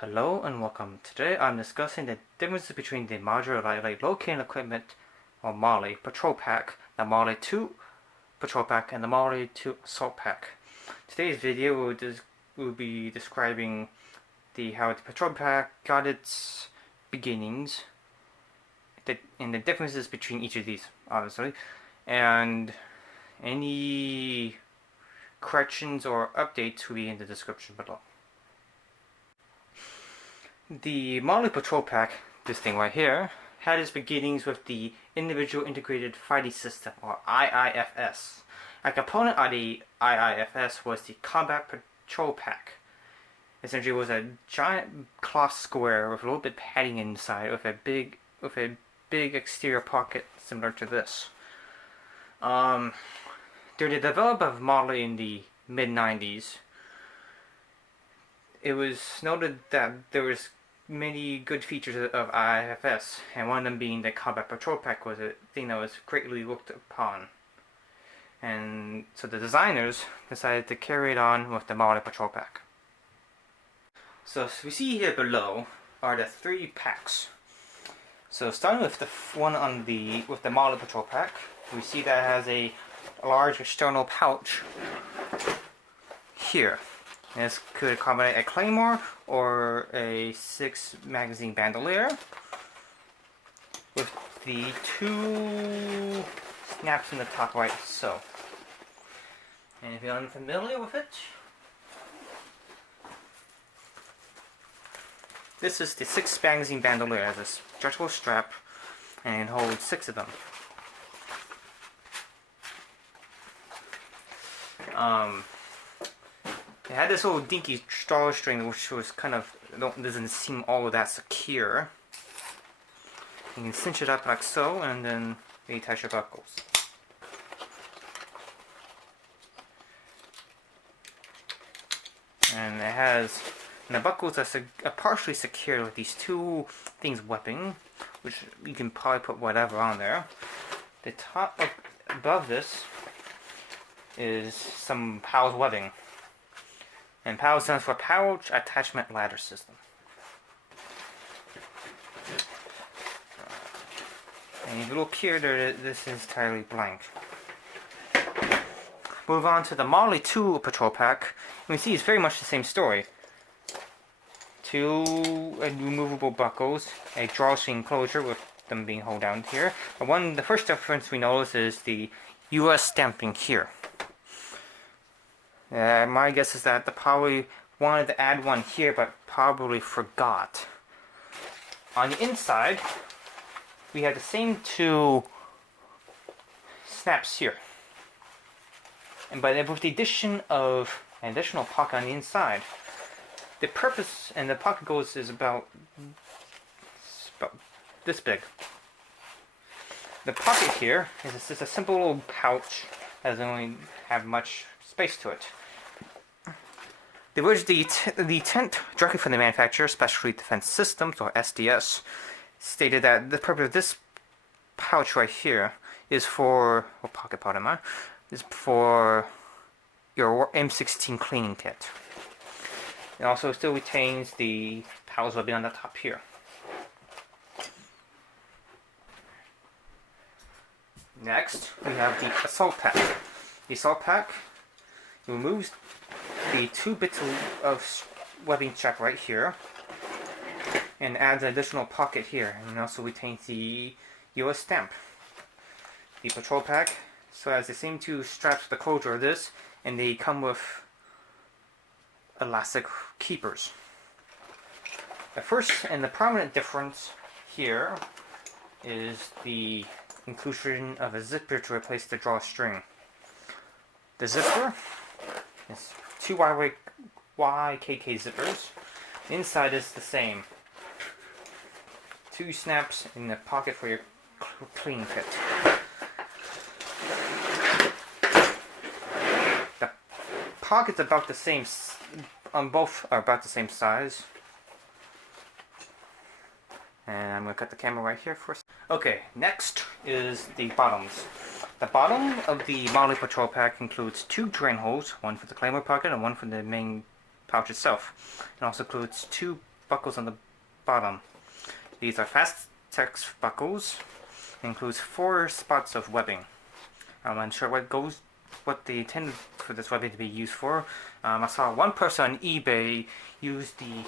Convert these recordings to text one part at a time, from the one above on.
Hello and welcome. Today I'm discussing the differences between the Modular Lightweight Locating Equipment or MOLLE Patrol Pack, the MOLLE II Patrol Pack, and the MOLLE II Assault Pack. Today's video will be describing how the Patrol Pack got its beginnings, and the differences between each of these, obviously, and any corrections or updates will be in the description below. The MOLLE Patrol Pack, this thing right here, had its beginnings with the Individual Integrated Fighting System, or IIFS. A component of the IIFS was the Combat Patrol Pack. Essentially, it was a giant cloth square with a little bit of padding inside, with a big exterior pocket similar to this. During the development of MOLLE in the mid-90s, it was noted that there was many good features of IIFS, and one of them being the Combat Patrol Pack was a thing that was greatly looked upon. And so the designers decided to carry it on with the MOLLE Patrol Pack. So as we see here below are the three packs. So starting with the one with the MOLLE Patrol Pack, we see that it has a large external pouch here. And this could accommodate a claymore or a 6 magazine bandolier with the 2 snaps in the top right, so. And if you're unfamiliar with it, this is the 6 magazine bandolier. It has a stretchable strap and it holds 6 of them. It had this little dinky drawstring which was doesn't seem all that secure. You can cinch it up like so and then reattach your buckles. And the buckles are partially secured with these 2 things webbing, which you can probably put whatever on there. The top above this is some PALS webbing. And PAL stands for Pouch Attachment Ladder System. And if you look here, this is entirely blank. Move on to the MOLLE II Patrol Pack. You can see it's very much the same story. 2 removable buckles, a drawstring closure with them being held down here. But the first difference we notice is the US stamping here. My guess is that they probably wanted to add one here, but probably forgot. On the inside, we have the same 2 snaps here. But with the addition of an additional pocket on the inside, the purpose and the pocket goes is about this big. The pocket here is just a simple little pouch that doesn't really have much space to it. The intent directly from the manufacturer, Specialty Defense Systems, or SDS, stated that the purpose of this pouch right here is for, is for your M16 cleaning kit. It also still retains the PALS webbing on the top here. Next, we have the Assault Pack. The Assault Pack removes the 2 bits of webbing strap right here and adds an additional pocket here, and also retains the US stamp. The Patrol Pack has the same 2 straps for the closure of this, and they come with elastic keepers. The first and the prominent difference here is the inclusion of a zipper to replace the drawstring. The zipper is 2 YKK zippers. The inside is the same. 2 snaps in the pocket for your clean kit. The pockets about the same on both are about the same size. And I'm going to cut the camera right here first. Okay, next is the bottoms. The bottom of the MOLLE Patrol Pack includes 2 drain holes, one for the claymore pocket and one for the main pouch itself. It also includes 2 buckles on the bottom. These are fast text buckles. It includes 4 spots of webbing. I'm unsure what they intended for this webbing to be used for. I saw one person on eBay use the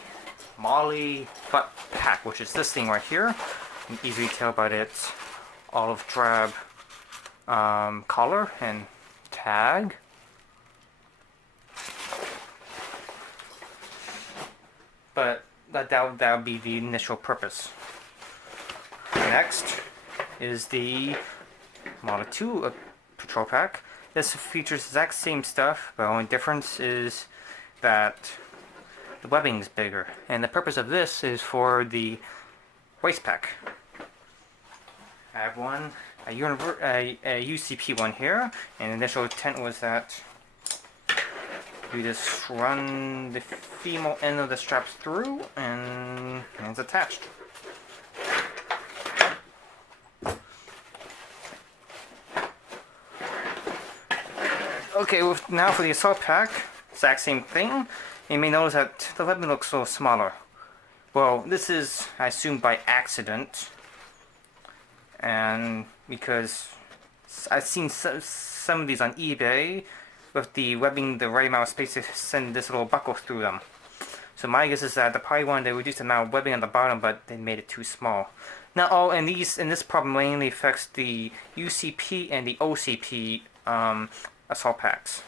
MOLLE butt pack, which is this thing right here. You can easily tell by its olive drab collar and tag. But that would be the initial purpose. Next is the MOLLE II patrol pack. This features the exact same stuff, but the only difference is that the webbing is bigger. And the purpose of this is for the waist pack. I have a UCP one here, and the initial intent was that you just run the female end of the straps through, and it's attached. Okay, now for the assault pack, exact same thing. You may notice that the webbing looks a little smaller. Well, this is, I assume, by accident, and because I've seen some of these on eBay with the webbing the right amount of space to send this little buckle through them. So my guess is that they probably wanted to reduce the amount of webbing on the bottom, but they made it too small. Now, and this problem mainly affects the UCP and the OCP assault packs.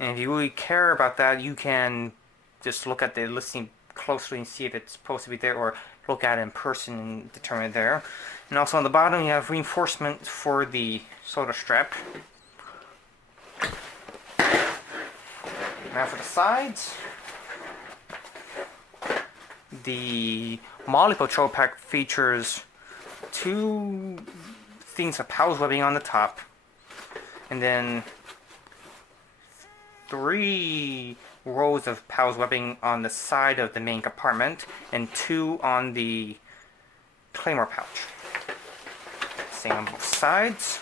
And if you really care about that, you can just look at the listing closely and see if it's supposed to be there, or look at it in person and determine it there. And also on the bottom you have reinforcement for the shoulder strap. Now for the sides, the MOLLE patrol pack features 2 things of POWS webbing on the top, and then 3 rows of POWS webbing on the side of the main compartment, and 2 on the claymore pouch. Same on both sides.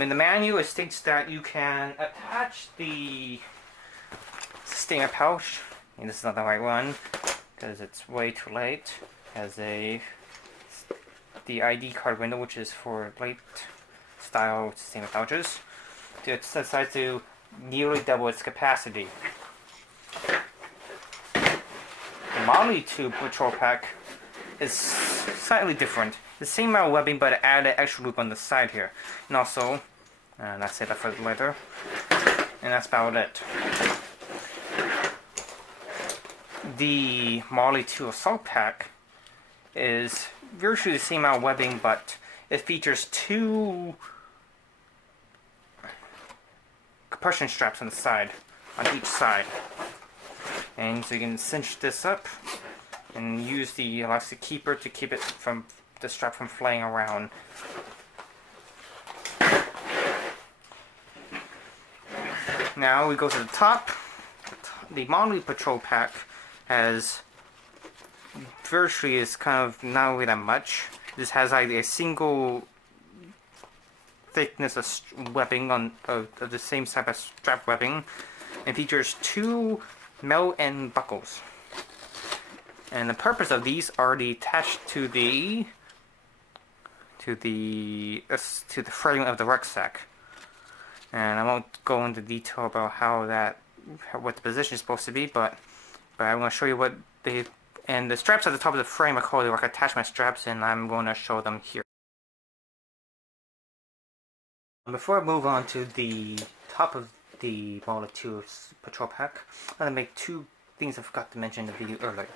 In the manual it states that you can attach the sustainment pouch, and this is not the right one because it's way too late, as the ID card window, which is for late style sustainment pouches. It decides to nearly double its capacity. The MOLLE II patrol pack is slightly different. The same amount of webbing, but add an extra loop on the side here. And also, and I'll say that for later. And that's about it. The MOLLE II assault pack is virtually the same amount of webbing, but it features 2 compression straps on the side, on each side. And so you can cinch this up and use the elastic keeper to keep it from the strap from flying around. Now we go to the top. The MOLLE patrol pack has virtually is kind of not really that much. This has like a single thickness of webbing of the same type of strap webbing, and features 2 metal end buckles. And the purpose of these are to attach to the frame of the rucksack. And I won't go into detail about what the position is supposed to be, but I want to show you what they. And the straps at the top of the frame are called the attachment straps, and I'm going to show them here. Before I move on to the top of the MOLLE II patrol pack, I'm going to make 2 things I forgot to mention in the video earlier.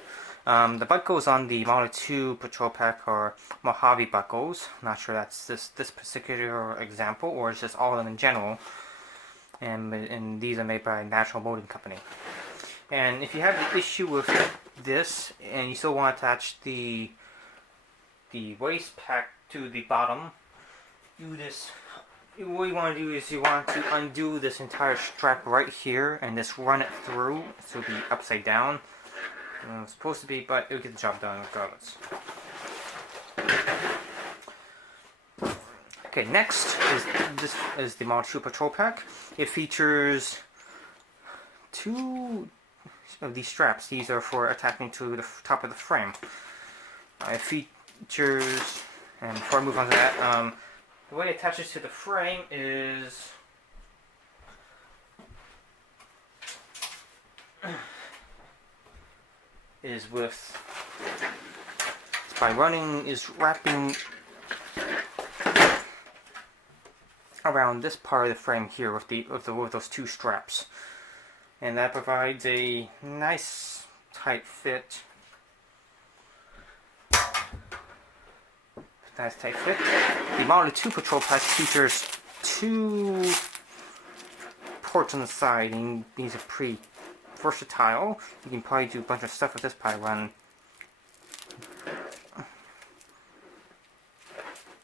The buckles on the MOLLE II patrol pack are Mojave buckles. I'm not sure that's this particular example, or it's just all of them in general. And these are made by National Molding Company. And if you have an issue with this, and you still want to attach the waist pack to the bottom, what you want to do is you want to undo this entire strap right here and just run it through, so it'll be upside down. It's supposed to be, but it'll get the job done regardless. Okay, next is the MOLLE II patrol pack. It features two of these straps. These are for attaching to the top of the frame. It features, and before I move on to that, the way it attaches to the frame is wrapping around this part of the frame here with those two straps, and that provides a nice tight fit. The MOLLE II patrol pack features two ports on the side, and these are pretty versatile. You can probably do a bunch of stuff with this pilot run.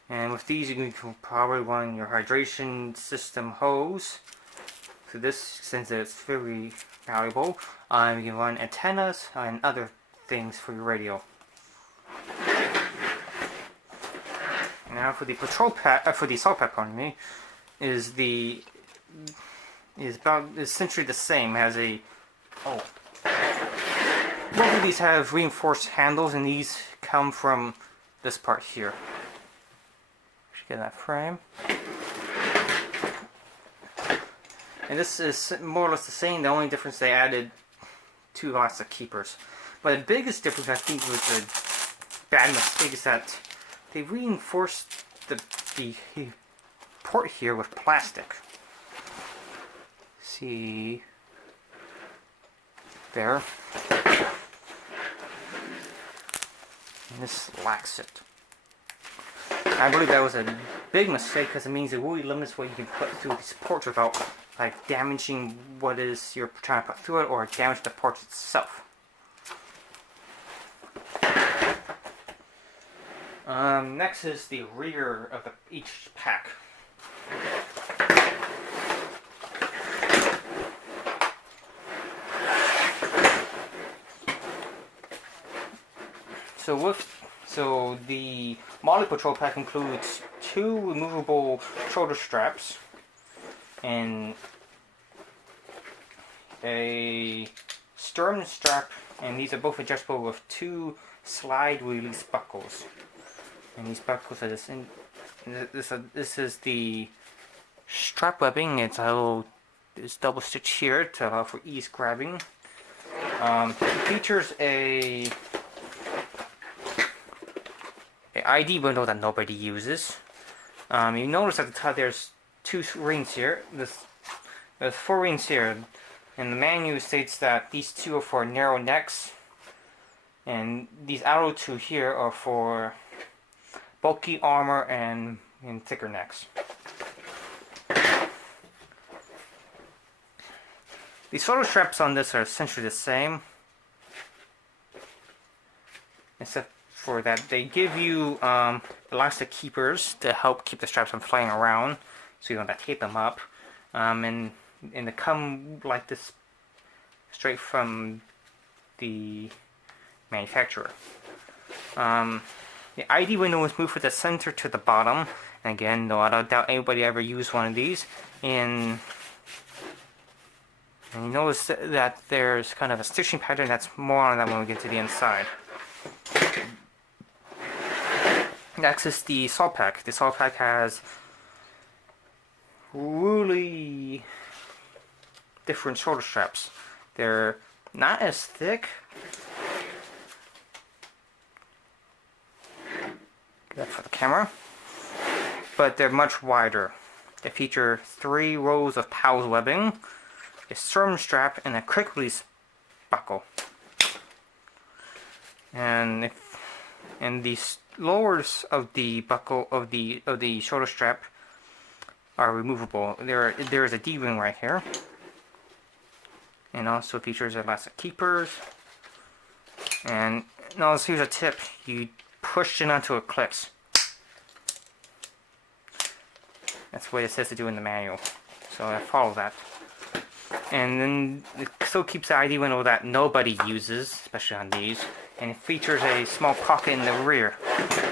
And with these, you can probably run your hydration system hose. So this, since it's very valuable, you can run antennas and other things for your radio. Now for the patrol pack, for the assault pack, pardon me, is essentially the same. Has both of these have reinforced handles, and these come from this part here. Should get that frame. And this is more or less the same. The only difference, they added two elastic keepers. But the biggest difference, I think, was the bad mistake, is that they reinforced the port here with plastic. See there, and this lacks it. I believe that was a big mistake, because it means it really limits what you can put through these ports without like damaging what is you're trying to put through it, or damage the port itself. Next is the rear of each pack. So the MOLLE Patrol Pack includes two removable shoulder straps and a stern strap, and these are both adjustable with two slide release buckles. And these buckles are this is the strap webbing. It's double stitched here to allow for ease grabbing. It features a ID window that nobody uses. You notice at the top there's two rings here. There's four rings here, and the manual states that these two are for narrow necks, and these outer two here are for bulky armor and thicker necks. The shoulder straps on this are essentially the same, except for that they give you elastic keepers to help keep the straps from flying around, so you don't have to tape them up. And they come like this straight from the manufacturer. The ID window is moved from the center to the bottom. And again, no, I don't doubt anybody ever used one of these. And you notice that there's kind of a stitching pattern. That's more on that when we get to the inside. Next is the assault pack. The assault pack has really different shoulder straps. They're not as thick. Get that for the camera. But they're much wider. They feature 3 rows of POWs webbing, a stern strap, and a quick release buckle. And the lowers of the buckle of the shoulder strap are removable. There is a D-ring right here, and also features elastic keepers. And now here's a tip: you push it onto it clicks. That's what it says to do in the manual, so I follow that. And then it still keeps the ID window that nobody uses, especially on these. And it features a small pocket in the rear.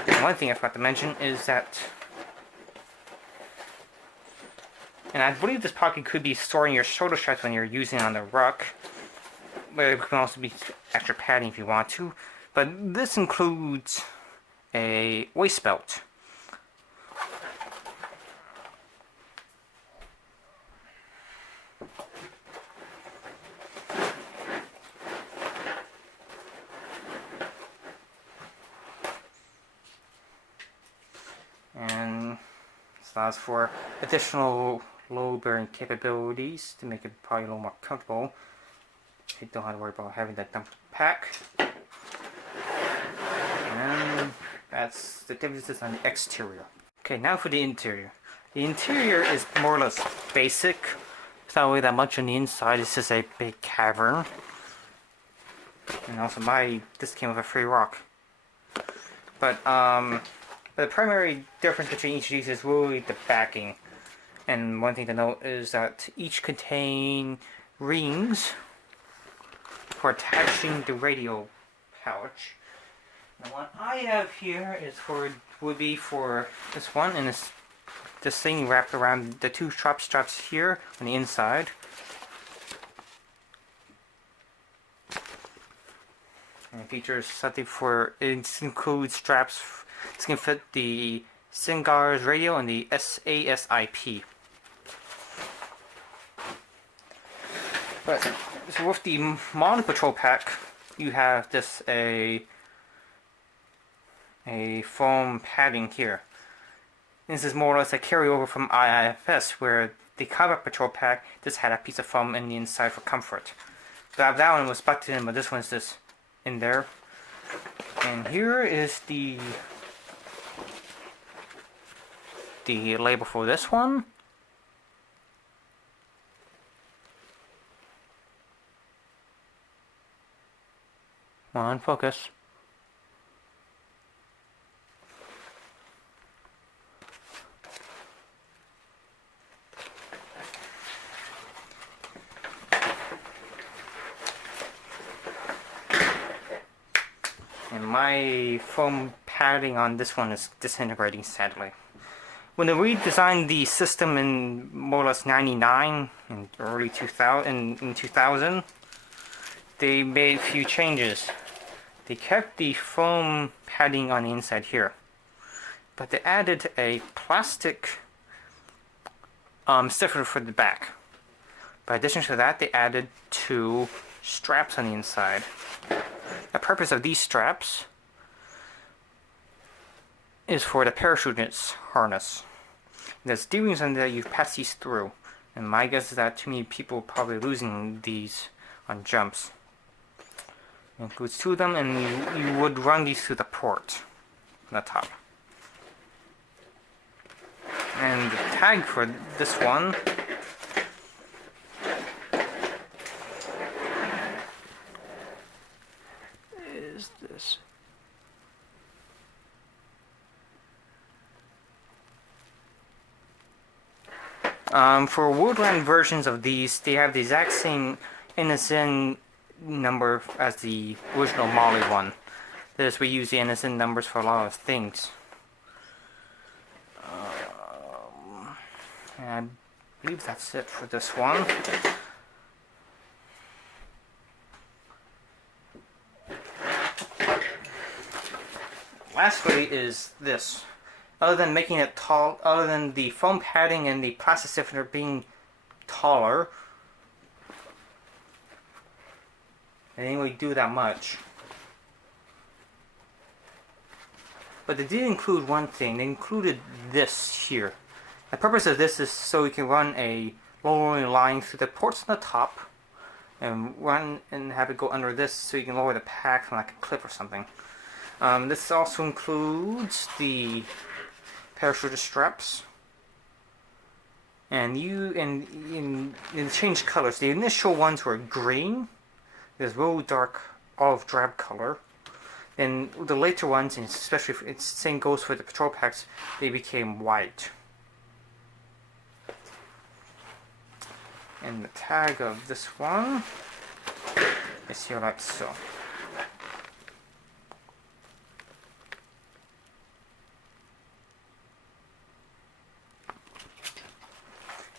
And one thing I forgot to mention is that And I believe this pocket could be storing your shoulder straps when you're using it on the ruck. But it can also be extra padding if you want to. But this includes a waist belt. And this allows for additional load bearing capabilities to make it probably a little more comfortable. You don't have to worry about having that dump pack. And that's the differences on the exterior. Okay, now for the interior. The interior is more or less basic. It's not really that much on the inside. It's just a big cavern. And also this came with a free rock. But the primary difference between each of these is really the backing. And one thing to note is that each contain rings for attaching the radio pouch. The one I have here would be for this one, and this thing wrapped around the two straps here on the inside. And it features something it includes straps. This can fit the Singar's radio and the SASIP. But so with the MOLLE Patrol Pack, you have a foam padding here. This is more or less a carryover from IIFS, where the Combat Patrol Pack just had a piece of foam in the inside for comfort. That one was bucked in, but this one's just in there. And here is the label for this one. Come on, focus. And my foam padding on this one is disintegrating, sadly. When they redesigned the system in more or less 99 and early 2000, they made a few changes. They kept the foam padding on the inside here, but they added a plastic stuffer for the back. By addition to that, they added 2 straps on the inside. The purpose of these straps is for the parachute harness. There's three reasons that you've passed these through, and my guess is that too many people are probably losing these on jumps. It includes 2 of them, and you would run these through the port on the top. And the tag for this one is this. For Woodland versions of these, they have the exact same NSN number as the original MOLLE one. This we use the NSN numbers for a lot of things. And I believe that's it for this one. Lastly is this. Other than making it tall, other than the foam padding and the plastic stiffener being taller, they didn't really do that much. But they did include one thing. They included this here. The purpose of this is so we can run a lowering line through the ports on the top and run and have it go under this so you can lower the pack from like a clip or something. This also includes the parachute straps, and change colors. The initial ones were green. There's real dark olive drab color. Then the later ones, and especially it's same goes for the patrol packs, they became white. And the tag of this one is here like so.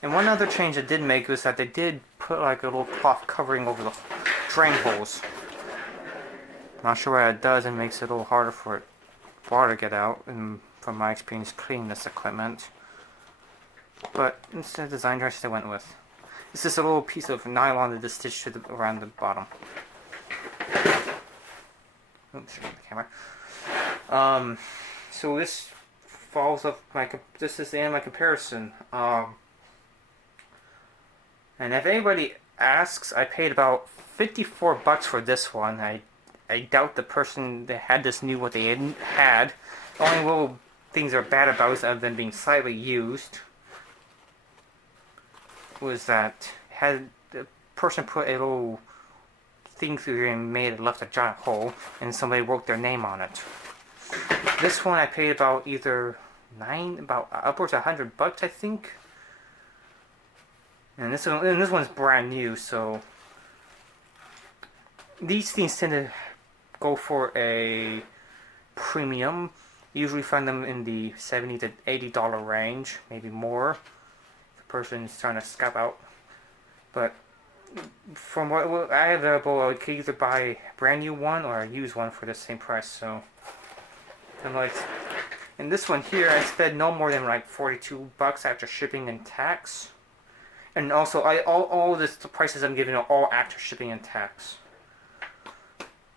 And one other change I did make was that they did put like a little cloth covering over the drain holes. Not sure what it does, and makes it a little harder for water to get out, and from my experience cleaning this equipment. But instead of design choice they went with. It's just a little piece of nylon that is stitched to around the bottom. Oops, the camera. So this falls off this is the end of my comparison. And if anybody asks, I paid about $54 for this one. I doubt the person that had this knew what they had. The only little things that are bad about it, other than being slightly used, was that had the person put a little thing through here and left a giant hole, and somebody wrote their name on it. This one I paid about upwards of $100, I think. And this one's brand new, so these things tend to go for a premium. Usually find them in the $70 to $80 range, maybe more. If the person's trying to scalp out. But from what I have available, I could either buy a brand new one or a used one for the same price. So, and this one here, I spent no more than like $42 after shipping and tax. And also, all the prices I'm giving are all after shipping and tax.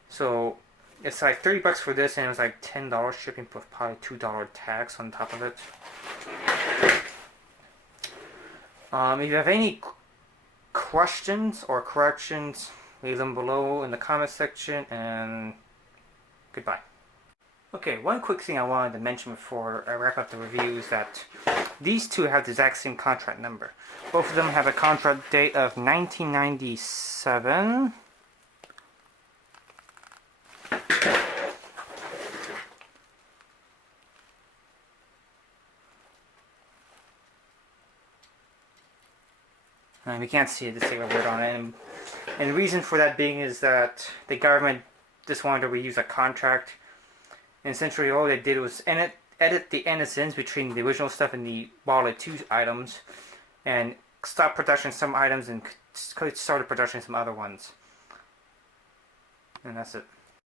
So it's like $30 for this, and it was like $10 shipping with probably $2 tax on top of it. If you have any questions or corrections, leave them below in the comment section, and goodbye. Okay, one quick thing I wanted to mention before I wrap up the review is that these two have the exact same contract number. Both of them have a contract date of 1997. And we can't see it, just take a word on it. And the reason for that being is that the government just wanted to reuse a contract. And essentially all they did was edit the ends ends between the original stuff and the MOLLE II items, and stop production of some items and started production of some other ones. And that's it.